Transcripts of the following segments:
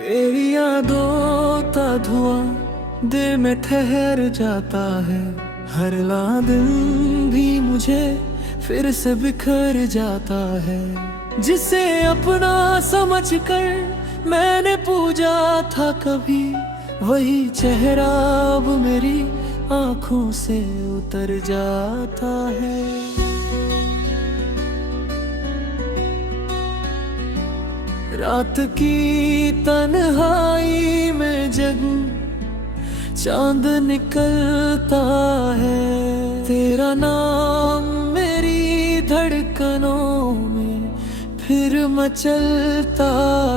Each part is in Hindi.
तेरी यादों का धुआं दिल में ठहर जाता है। हर ला दिन भी मुझे फिर से बिखर जाता है। जिसे अपना समझ कर मैंने पूजा था कभी, वही चेहरा अब मेरी आंखों से उतर जाता है। रात की तन्हाई में जग चांद निकलता है। तेरा नाम मेरी धड़कनों में फिर मचलता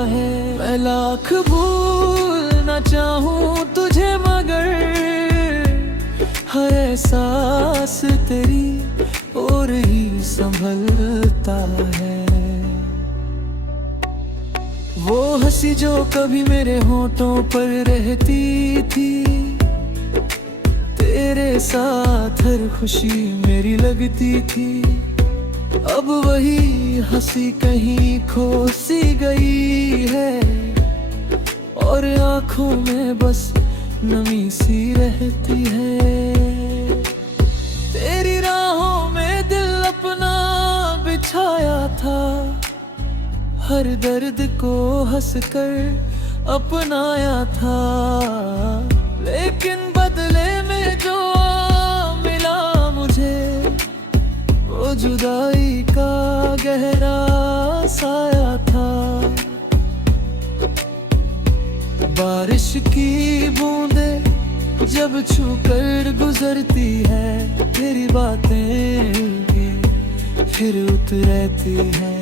है। मैं लाख भूलना चाहूं तुझे मगर हर एहसास तेरी ओर ही संभलता है। वो हंसी जो कभी मेरे होठों पर रहती थी, तेरे साथ हर खुशी मेरी लगती थी। अब वही हंसी कहीं खो सी गई है और आंखों में बस नमी सी रहती है। तेरी राहों में दिल अपना बिछाया था, हर दर्द को हंसकर अपनाया था। लेकिन बदले में जो मिला मुझे, वो जुदाई का गहरा साया था। बारिश की बूंदें जब छूकर गुजरती है, तेरी बातें फिर उतरती है।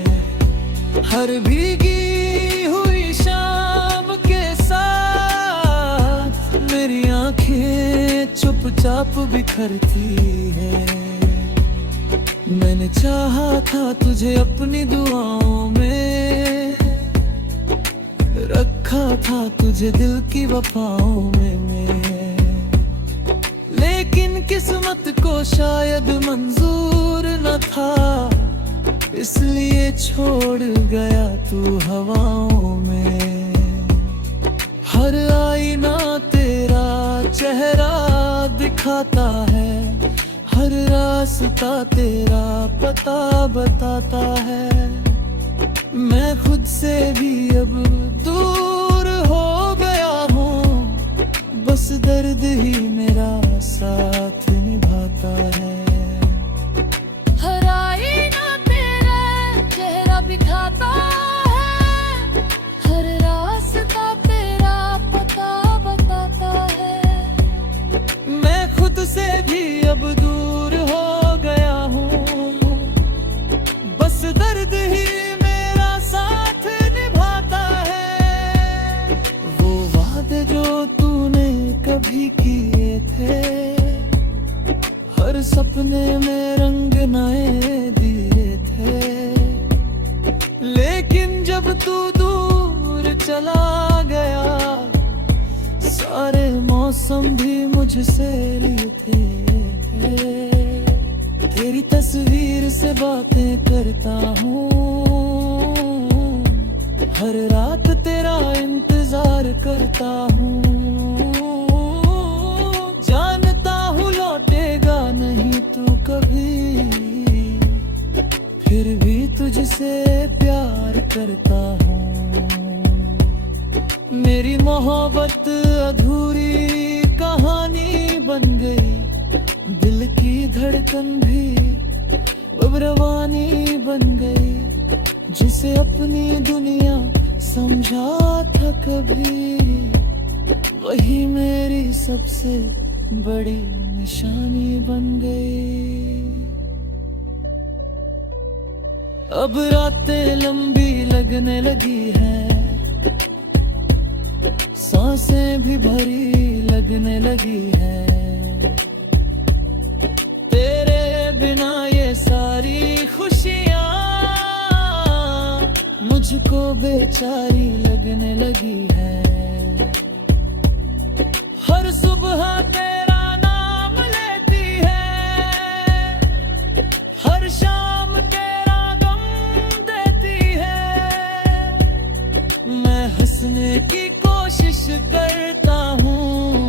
हर भीगी हुई शाम के साथ मेरी आंखें चुपचाप बिखरती है। मैंने चाहा था तुझे अपनी दुआओं में, रखा था तुझे दिल की वफाओं में। लेकिन किस्मत को शायद मंजूर न था, इसलिए छोड़ गया तू हवाओं में। हर आईना तेरा चेहरा दिखाता है, हर रास्ता तेरा पता बताता है। मैं खुद से भी अब दूर हो गया हूँ, बस दर्द ही मेरा साथ निभाता है। दिखाता है, हर रास्ता तेरा पता बताता है। मैं खुद से भी अब दूर हो गया हूँ, बस दर्द ही मेरा साथ निभाता है। वो वादे जो तूने कभी किए थे, हर सपने में रंग नए दिए थे। लेकिन जब तू दूर चला गया, सारे मौसम भी मुझसे रूठे थे। तेरी तस्वीर से बातें करता हूँ, हर रात तेरा इंतजार करता हूँ। जानता हूँ लौटेगा नहीं तू कभी, फिर भी तुझसे प्यार करता हूँ। मेरी मोहब्बत अधूरी कहानी बन गई, दिल की धड़कन भी बबरवानी बन गई। जिसे अपनी दुनिया समझा था कभी, वही मेरी सबसे बड़ी निशानी बन गई। अब रातें लंबी लगने लगी है, सांसें भी भरी लगने लगी है। तेरे बिना ये सारी खुशियाँ मुझको बेचारी लगने लगी है। हर सुबह तेरा नाम लेती है, हर शाम तेरा गम देती है। मैं हंस हंसने की कोशिश करता हूँ,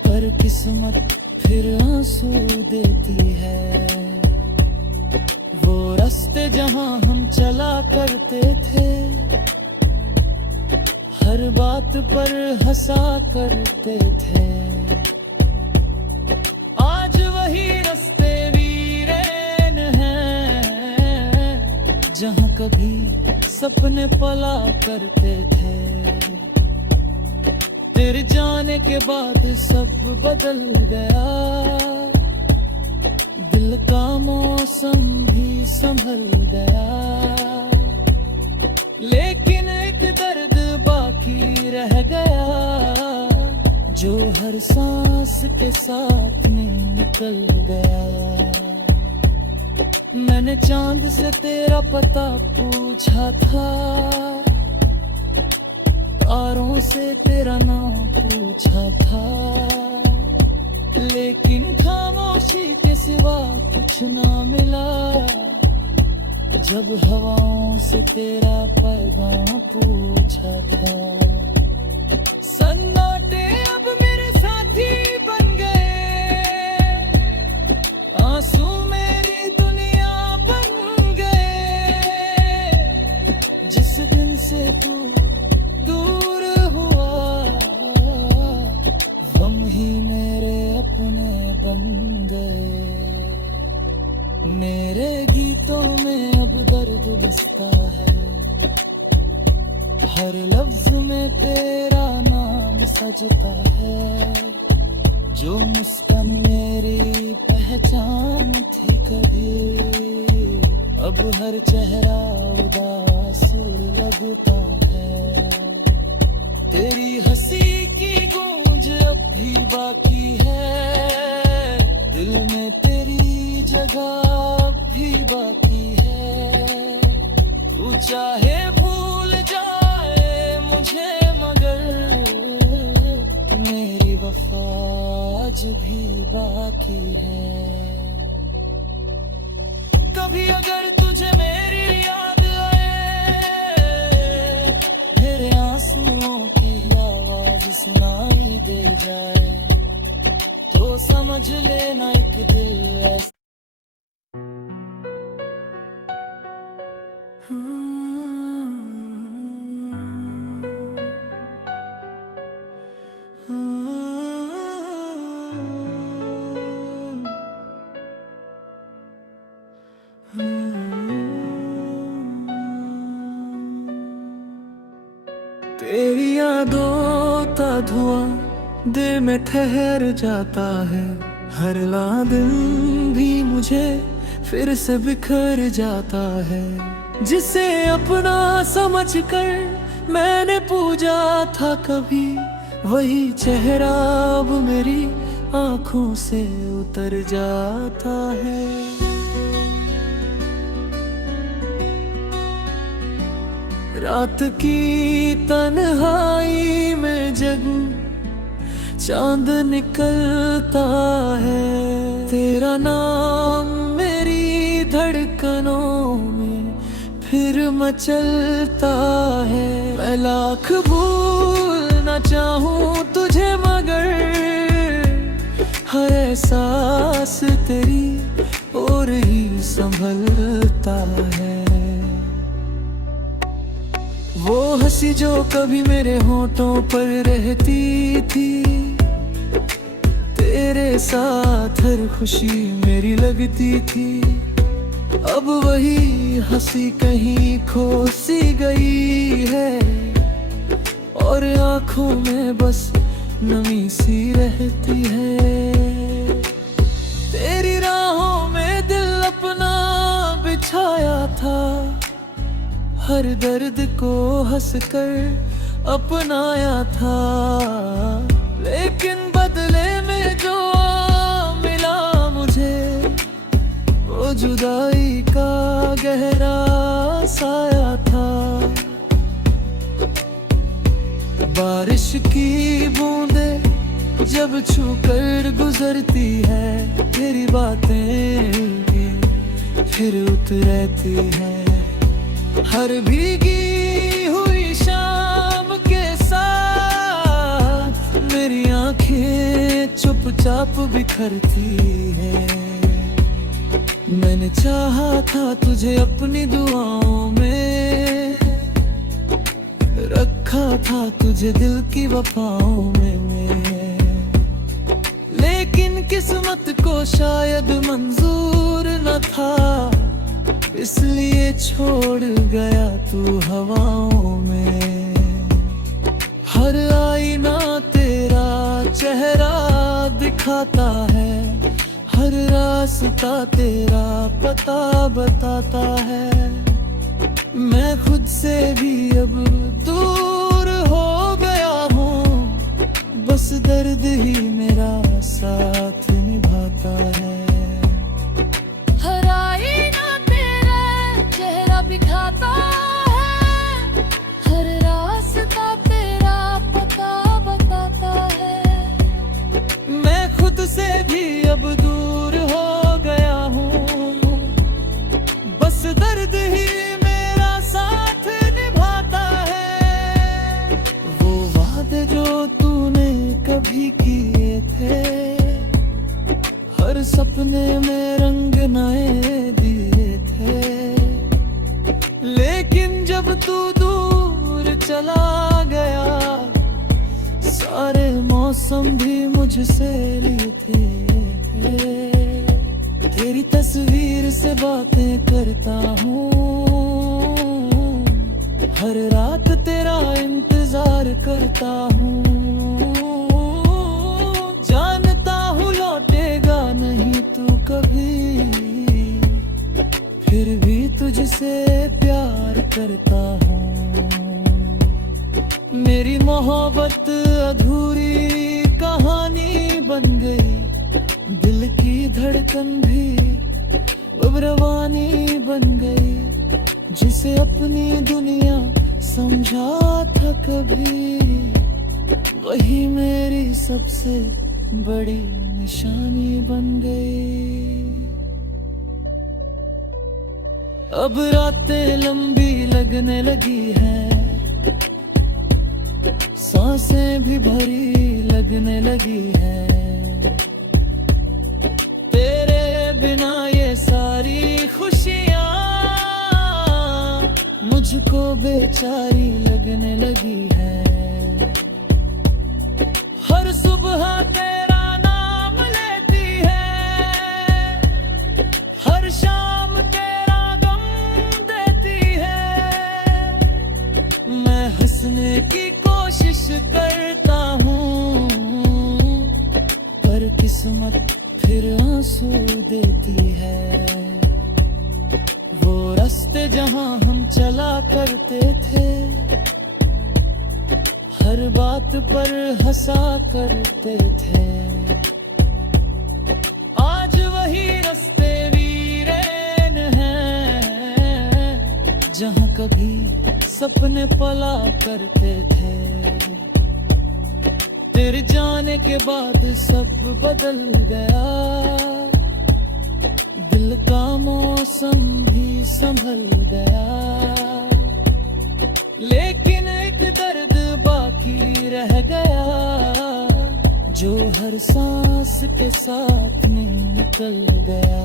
पर किस्मत फिर आंसू देती है। वो रास्ते जहाँ हम चला करते थे, हर बात पर हंसा करते थे, आज वही रास्ते वीरान हैं, जहाँ कभी सपने पला करते थे। तेरे जाने के बाद सब बदल गया, दिल का मौसम भी संभल गया, लेकिन एक दर्द बाकी रह गया, जो हर सांस के साथ में निकल गया। मैंने चांद से तेरा पता पूछा था, तारों से तेरा नाम पूछा था, लेकिन खामोशी के सिवा कुछ ना मिला, जब हवाओं से तेरा पैगाम पूछा था। सन्नाटे अब मेरे साथी बन गए, आंसू मेरी दुनिया बन गए, जिस दिन से तू दूर हुआ, गम ही मेरे अपने बन गए। मेरे गीतों में अब दर्द बसता है, हर लफ्ज में तेरा नाम सजता है, जो मुस्कान मेरी पहचान थी कभी, अब हर चेहरा उदास लगता है। तेरी हंसी की गूंज अब भी बाकी है, दिल में तेरी जगह अब भी बाकी है। तू चाहे भूल जाए मुझे, मगर मेरी वफा आज भी बाकी है। कभी अगर तुझे मेरी याद आए, मेरे आंसुओं की आवाज सुनाई दे जाए, तो समझ लेना एक दिल ऐसा। तेरी यादों का धुआं दिल में ठहर जाता है, हर ला दिन भी मुझे फिर से बिखर जाता है। जिसे अपना समझकर मैंने पूजा था कभी, वही चेहरा अब मेरी आंखों से उतर जाता है। रात की तन्हाई में जग चांद निकलता है, तेरा नाम मेरी धड़कनों में फिर मचलता है। मैं लाख भूलना चाहूं तुझे, मगर हर एहसास तेरी ओर ही संभलता है। वो हंसी जो कभी मेरे होठों पर रहती थी, तेरे साथ हर खुशी मेरी लगती थी, अब वही हंसी कहीं खो सी गई है, और आंखों में बस नमी सी रहती है। तेरी राहों में दिल अपना बिछाया था, हर दर्द को हंसकर अपनाया था, लेकिन बदले में जो मिला मुझे, वो जुदाई का गहरा साया था। बारिश की बूंदें जब छूकर गुजरती है, तेरी बातें फिर उतरती है। हर भीगी हुई शाम चुपचाप बिखरती है। मैंने चाहा था तुझे अपनी दुआओं में, रखा था तुझे दिल की वफाओं में, लेकिन किस्मत को शायद मंजूर न था, इसलिए छोड़ गया तू हवाओं में। हर आईना तेरा चेहरा दिखाता है, हर रास्ता तेरा पता बताता है। मैं खुद से भी अब दूर हो गया हूँ, बस दर्द ही मेरा साथ निभाता है। हर आईना तेरा चेहरा दिखाता है, हर रास्ता तेरा पता बताता है। मैं खुद से भी अब दूर हो गया हूँ, बस दर्द ही मेरा साथ निभाता है। वो वादे जो तूने कभी किए थे, हर सपने में रंग नए दिए थे, लेकिन जब तू दूर चला गया, सारे मौसम भी मुझसे लिए थे। तेरी तस्वीर से बातें करता हूँ, हर रात तेरा इंतजार करता हूँ। जानता हूँ लौटेगा नहीं तू कभी, फिर भी तुझसे प्यार करता हूँ। मेरी मोहब्बत अधूरी कहानी बन गई, दिल की धड़कन भी अब रवानी बन गई, जिसे अपनी दुनिया समझा था कभी, वही मेरी सबसे बड़ी निशानी बन गई। अब रातें लंबी लगने लगी हैं, सांसें भी भरी लगने लगी हैं, तेरे बिना ये सारी खुशियाँ मुझको बेचारी लगने लगी है। हर सुबह तेरा नाम लेती है, हर शाम तेरा गम देती है। मैं हंसने की कोशिश करता हूँ, पर किस्मत फिर आंसू देती है। वो रास्ते जहाँ हम चला करते थे, हर बात पर हंसा करते थे, आज वही रास्ते वीरान हैं, जहाँ कभी सपने पला करते थे। तेरे जाने के बाद सब बदल गया, दिल का मौसम भी संभल गया, लेकिन एक दर्द बाकी रह गया, जो हर सांस के साथ निकल गया।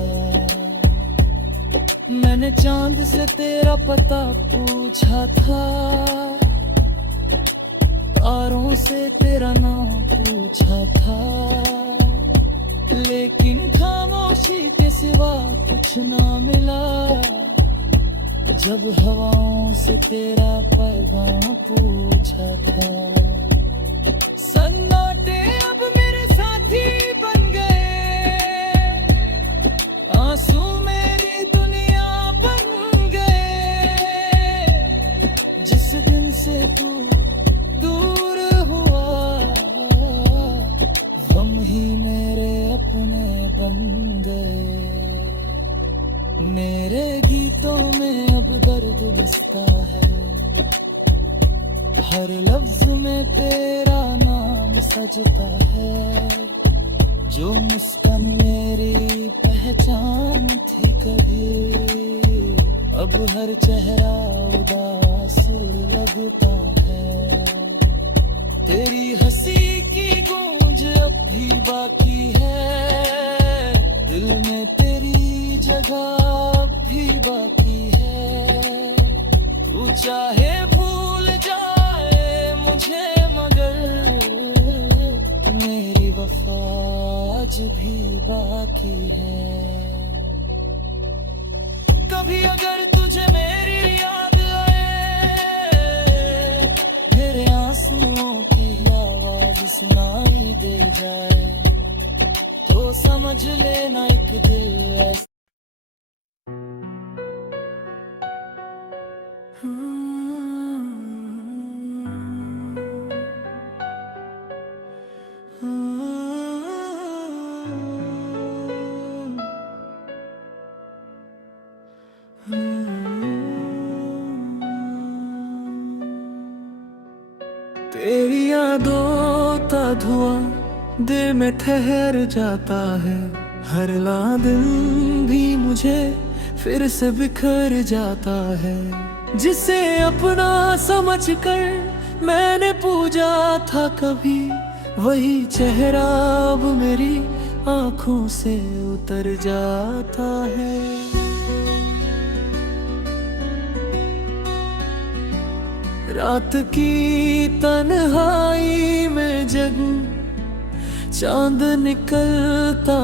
मैंने चांद से तेरा पता पूछा था, तारों से तेरा नाम पूछा था, लेकिन खामोशी के सिवा कुछ ना मिला, जब हवाओं से तेरा पैगाम पूछा था। सन्नाटे अब मेरे साथी बन गए, आंसू मेरी दुनिया बन गए, जिस दिन से तू दूर हुआ, हम ही मेरे अपने बन गए। मेरे गीतों में अब दर्द बसता है, हर लफ्ज में तेरा नाम सजता है, जो मुस्कान मेरी पहचान थी कभी, अब हर चेहरा उदास लगता है। तेरी हंसी की गूंज अब भी बाकी है, दिल में तेरी जगह भी बाकी है। तू चाहे भूल जाए मुझे मगर मेरी वफा आज भी बाकी है। कभी अगर तुझे मेरी याद आए, मेरे आंसुओं की आवाज सुनाई दे जाए, तो समझ लेना एक दिल ऐसा। तेरी यादों का धुआं दिल में ठहर जाता है, हर ला दिन भी मुझे फिर से बिखर जाता है। जिसे अपना समझकर मैंने पूजा था कभी, वही चेहरा अब मेरी आंखों से उतर जाता है। रात की तन्हाई में जग चांद निकलता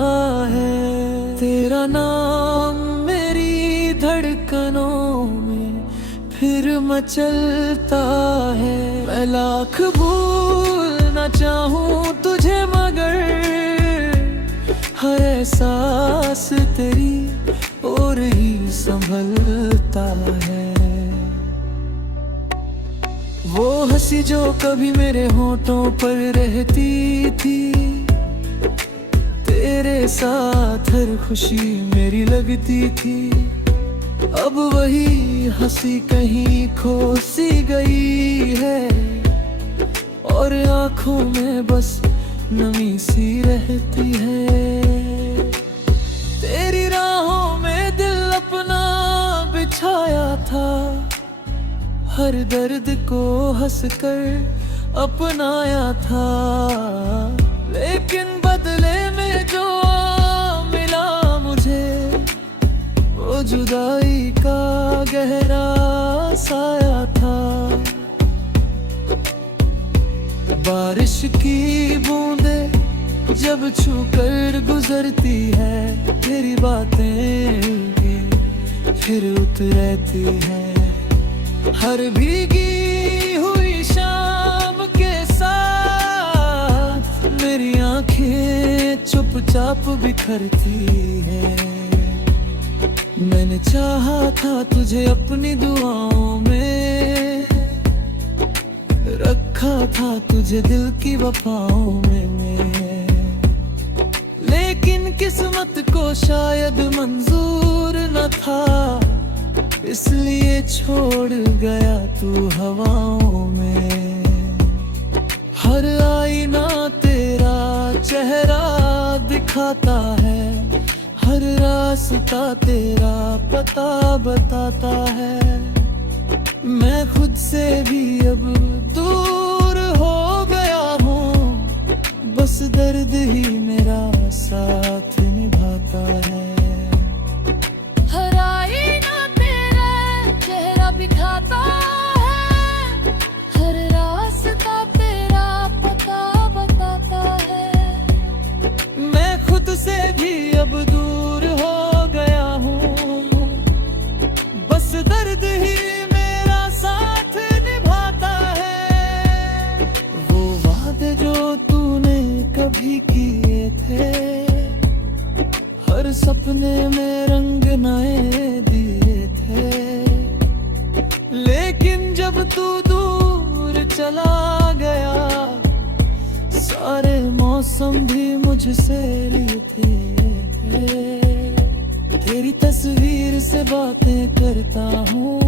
है, तेरा नाम मेरी धड़कनों में फिर मचलता है। मैं लाख भूलना चाहूं तुझे मगर हर एहसास तेरी ओर ही संभलता है। वो हंसी जो कभी मेरे होठों पर रहती थी, तेरे साथ हर खुशी मेरी लगती थी, अब वही हंसी कहीं खो सी गई है, और आंखों में बस नमी सी रहती है। तेरी राहों में दिल अपना बिछाया था, हर दर्द को हंसकर अपनाया था, लेकिन बदले में जो मिला मुझे वो जुदाई का गहरा साया था। बारिश की बूंदें जब छूकर गुजरती है, तेरी बातें फिर उतरती हैं। हर भीगी हुई शाम के साथ मेरी आंखें चुपचाप बिखरती है। मैंने चाहा था तुझे अपनी दुआओं में, रखा था तुझे दिल की वफाओं में, लेकिन किस्मत को शायद मंजूर न था, इसलिए छोड़ गया तू हवाओं में। हर आईना तेरा चेहरा दिखाता है, हर रास्ता तेरा पता बताता है। मैं खुद से भी अब दूर हो गया हूँ, बस दर्द ही मेरा साथ निभाता है। दिखाता है, हर रास्ता तेरा पता बताता है। मैं खुद से भी अब दूर हो गया हूँ, बस दर्द ही मेरा साथ निभाता है। वो वादे जो तूने कभी किए थे, हर सपने में रंग नए दिए थे, लेकिन जब तू दूर चला गया, सारे मौसम भी मुझसे लिए थे। तेरी तस्वीर से बातें करता हूँ,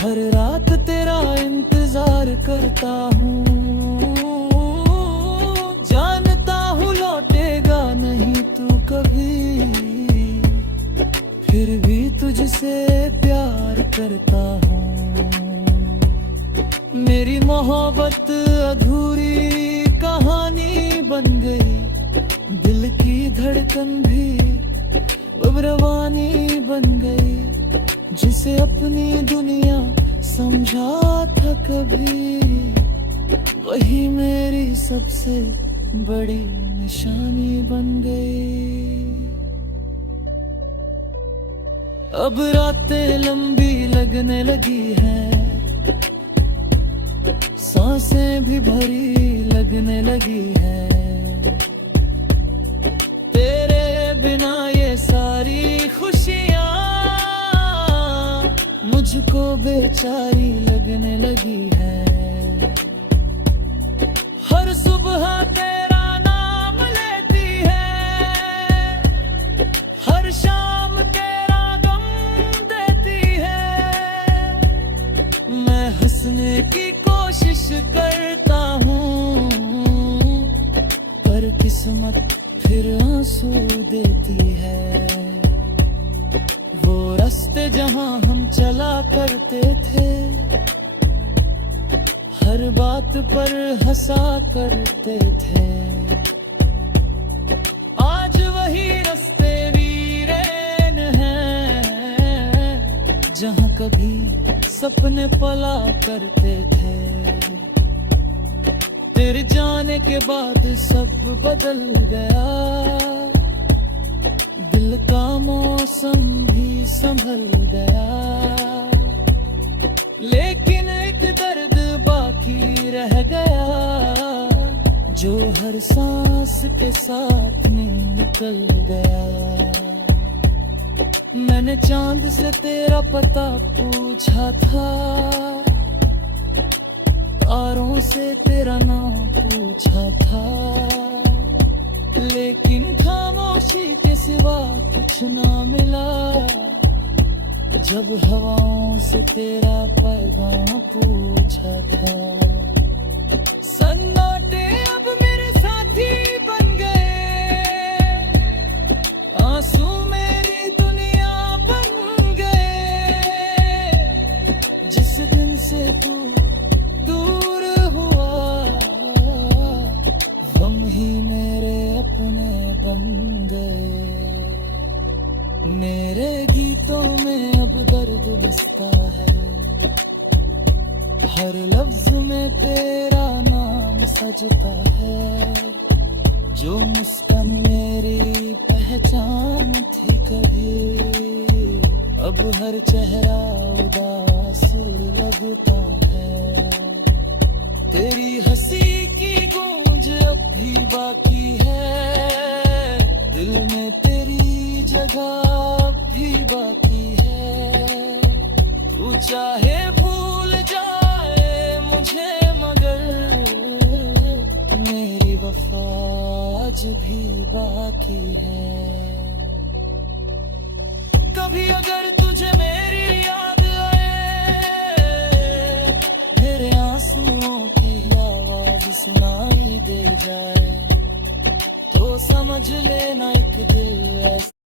हर रात तेरा इंतजार करता हूँ। जानता हूँ लौटेगा नहीं तू कभी, फिर भी तुझसे प्यार करता हूँ। मेरी मोहब्बत अधूरी कहाँ बन गई, दिल की धड़कन भी अब रवानी बन गई, जिसे अपनी दुनिया समझा था कभी, वही मेरी सबसे बड़ी निशानी बन गई। अब रातें लंबी लगने लगी हैं, सांसें भी भरी लगने लगी हैं, तेरे बिना ये सारी खुशियाँ मुझको बेचारी लगने लगी हैं। हर सुबह तेरा नाम लेती है, हर शाम तेरा गम देती है, मैं हंसने की कोशिश करता हूँ, पर किस्मत फिर आंसू देती है। वो रास्ते जहाँ हम चला करते थे, हर बात पर हंसा करते थे, आज वही रास्ते वीरान हैं, जहाँ कभी सपने पला करते थे। तेरे जाने के बाद सब बदल गया, दिल का मौसम भी संभल गया, लेकिन एक दर्द बाकी रह गया, जो हर सांस के साथ निकल गया। मैंने चांद से तेरा पता पूछा था, तारों से तेरा नाम पूछा था, लेकिन खामोशी के सिवा कुछ ना मिला, जब हवाओं से तेरा पैगाम पूछा था। सन्नाटे अब मेरे साथी बन गए, आंसू मेरी दुनिया बन गए, जिस दिन से तू दूर हुआ, गम ही मेरे अपने बन गए। मेरे गीतों में अब दर्द बसता है, हर लफ्ज में तेरा नाम सजता है, जो मुस्कान मेरी पहचान थी कभी, अब हर चेहरा उदास लगता है। तेरी हंसी की गूंज अब भी बाकी है, दिल में तेरी जगह अब भी बाकी है, तू चाहे भूल जाए मुझे, मगर मेरी वफा आज भी बाकी है। कभी अगर तुझे मेरी याद आए, मेरे आंसुओं की आवाज सुनाई दे जाए, तो समझ लेना एक दिल ऐसा